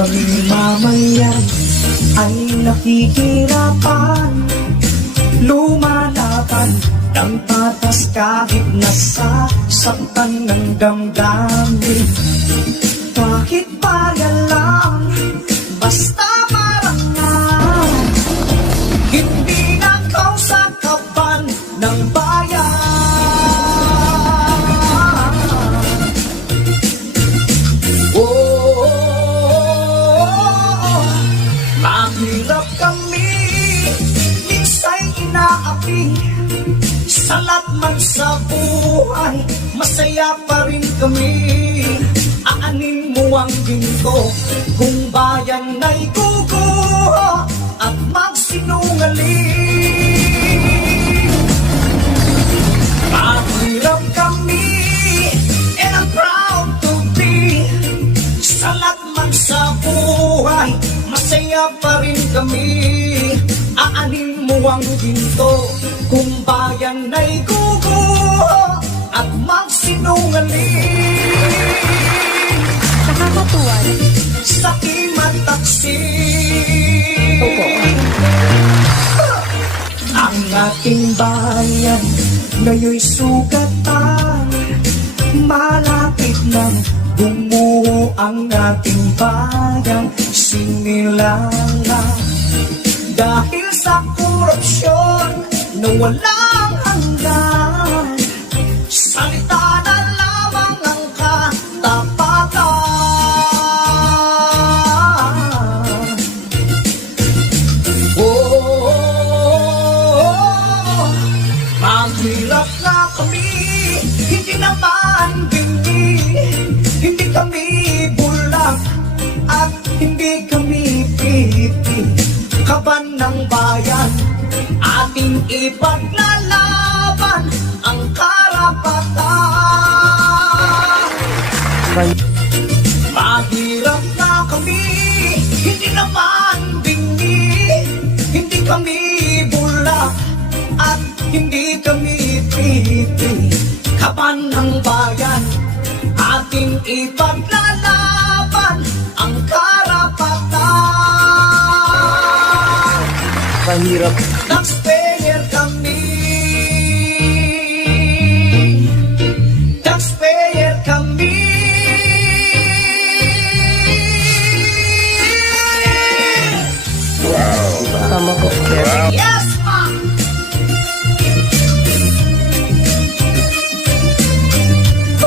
Kami mamayan ay nakikirapan, lumalaban ng patas kahit nasasaktan ng damdamin. Kahit paya lang, basta marangal, hindi na kausakapan ng bayan. Mahirap kami, minsa'y inaapi, salat man sa buhay, masaya pa rin kami. Aanin mo ang ginto, kung bayan ay guguho at magsinungaling. Mahirap kami, and I'm proud to be, salat man sa buhay, masaya pa rin kami. Aanin mo ang ginto, kung bayan ay guguho at magsinungaling. Nakakatuwa. Sa kimataksi, Opo. ang ating bayan ngayon'y sugatan. Malapit nang bumuo ang ating bayang sinilala. Dahil sa korupsyon na walang hanggan, salita na lamang ang katapatan. Maghirap na kami, hindi naman bingi, hindi kami bulag at hindi kami pipi. Kaban ng bayan, ating ipaglalaban ang karapatan. Mahirap na kami, hindi naman bingi, hindi kami bulag at hindi kami pipi. Kaban ng bayan, ating ipaglalaban ang karapatan. Mahirap. Taxpayer kami,